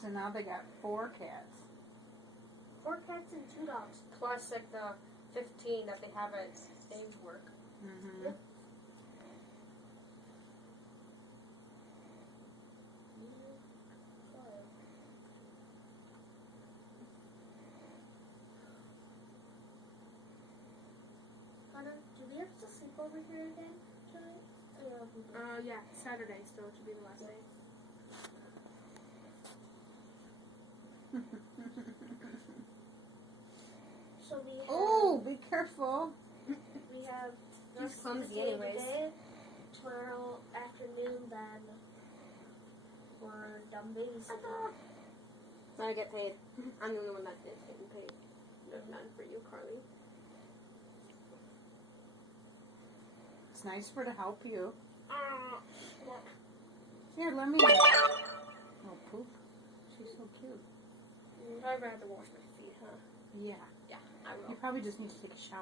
So now they got 4 cats. 4 cats and 2 dogs. Plus like the 15 that they have at Dave's work. Mm-hmm. Yep. Hunter, do we have to sleep over here again tonight? Yeah, Saturday still should be the last day. So we have, Oh, be careful. we have the She's rest of the clumsy day anyways. today. Tomorrow afternoon, then we're done babysitting. I get paid. I'm the only one that is getting paid. No, none for you, Carly. It's nice for her to help you. Look. Here, let me. Oh, poop. She's so cute. I'd rather wash my feet, huh? Yeah. Yeah, I will. You probably just need to take a shower.